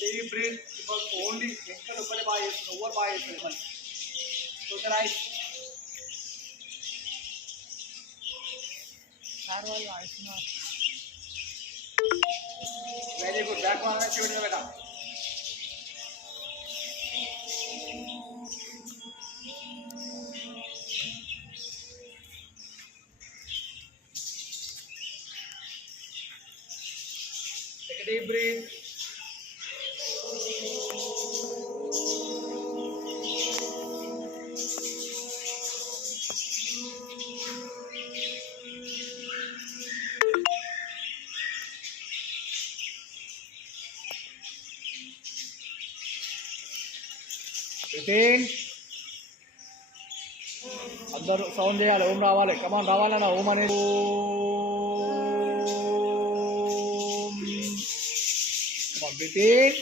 Deep breath because only Venkata ఒకటే బాగా చేస్తుంది ఎవరు బాగా చేస్తుంది మరి ఓకే రైట్ సార్ వాళ్ళు ఆడుతున్నారు very good back one activity beta take a deep breath repeat అందరూ సౌండ్ చేయాలి ఓం రావాలి కమాన్ రావాలన్నా ఓం అనేది ఓం కమాన్ రిపీట్